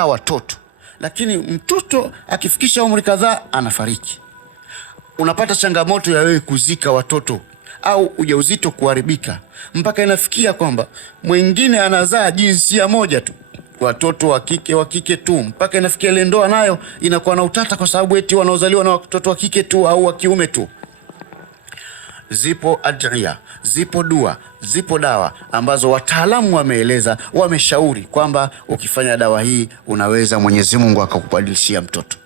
watoto, lakini mtoto akifikisha umri kadhaa anafariki. Unapata changamoto ya wewe kuzika watoto au ujauzito kuharibika, mpaka inafikia kwamba mwingine anazaa jinsia moja tu, watoto wa kike tu, mpaka inafikia ile ndoa nayo inakuwa na utata, kwa sababu eti wanaozaliwa na watoto wa kike tu au wa kiume tu. Zipo adhiya, zipo dua, zipo dawa ambazo wataalamu wameeleza, wameshauri kwamba ukifanya dawa hii unaweza Mwenyezi Mungu akakubadilishia mtoto.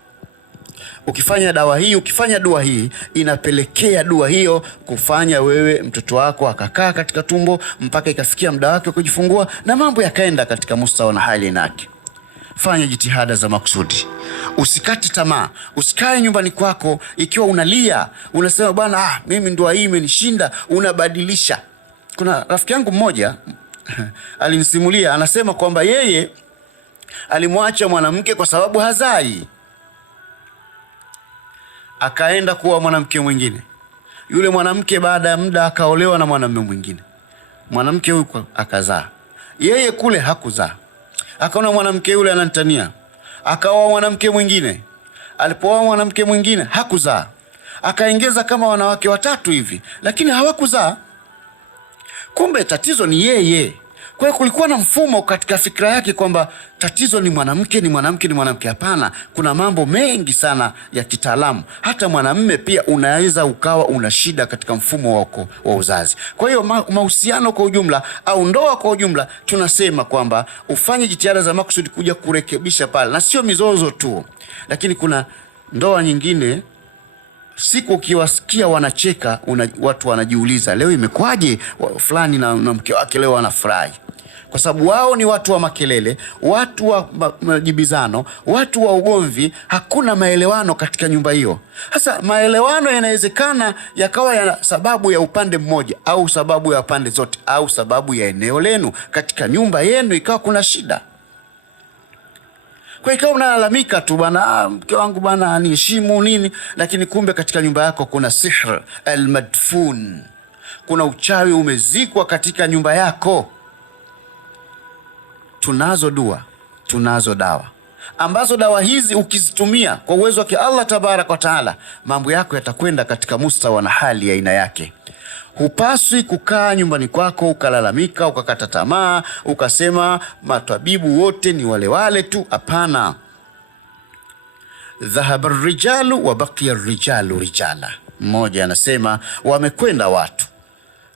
Ukifanya dawa hii, ukifanya dua hii, inapelekea dua hiyo kufanya wewe mtoto wako akakaa katika tumbo mpaka ikafikia muda wake kujifungua na mambo yakaenda katika mustawa na hali yake. Fanya jitihada za makusudi, usikati tamaa, usikae nyumbani kwako ikiwa unalia, unasema bwana mimi ndoa hii imenishinda, unabadilisha. Kuna rafiki yangu mmoja alinisimulia, anasema kwamba yeye alimwacha mwanamke kwa sababu hazai, akaenda kuwa mwanamke mwingine. Yule mwanamke baada ya muda akaolewa na mwanamume mwingine, mwanamke huyu akazaa, yeye kule hakuzaa. Akaona mwanamke yule ananitania, akaoa mwanamke mwingine. Alipooa mwanamke mwingine hakuzaa, akaongeza kama wanawake watatu hivi, lakini hawakuzaa. Kumbe tatizo ni yeye. Kwa hiyo kulikuwa na mfumo katika fikra yake kwamba tatizo ni mwanamke, ni mwanamke, ni mwanamke. Hapana, kuna mambo mengi sana ya kitaalamu. Hata mwanamume pia unaweza ukawa una shida katika mfumo wako wa uzazi. Kwa hiyo mahusiano kwa ujumla au ndoa kwa ujumla, tunasema kwamba ufanye jitihada za makusudi kuja kurekebisha pale, na sio mizozo tu. Lakini kuna ndoa nyingine siku ukiwasikia wanacheka, watu wanajiuliza leo imekwaje fulani na mke wake leo wanafurahi. Kwa sababu wao ni watu wa makelele, watu wa majibizano, watu wa ugomvi, hakuna maelewano katika nyumba hiyo. Sasa maelewano yanawezekana yakawa ya sababu ya upande mmoja au sababu ya pande zote au sababu ya eneo lenu katika nyumba yenu ikawa kuna shida. Kwa ikawa unalalamika tu bana, mke wangu bana aniheshimu nini, lakini kumbe katika nyumba yako kuna sihr almadfun, kuna uchawi umezikwa katika nyumba yako. Tunazo dua, tunazo dawa ambazo dawa hizi ukizitumia kwa uwezo wake Allah tabarak wa taala, mambo yako yatakwenda katika mustawa na hali ya aina yake. Hupaswi kukaa nyumbani kwako ukalalamika, ukakata tamaa, ukasema matabibu wote ni wale wale tu. Hapana. Dhahaba rijalu wa baqiya rijalu rijala. Mmoja anasema wamekwenda watu,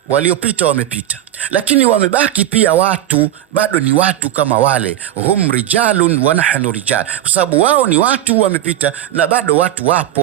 waliopita wamepita, lakini wamebaki pia watu, bado ni watu kama wale. Hum rijalun wa nahnu rijal, kwa sababu wao ni watu wamepita na bado watu wapo.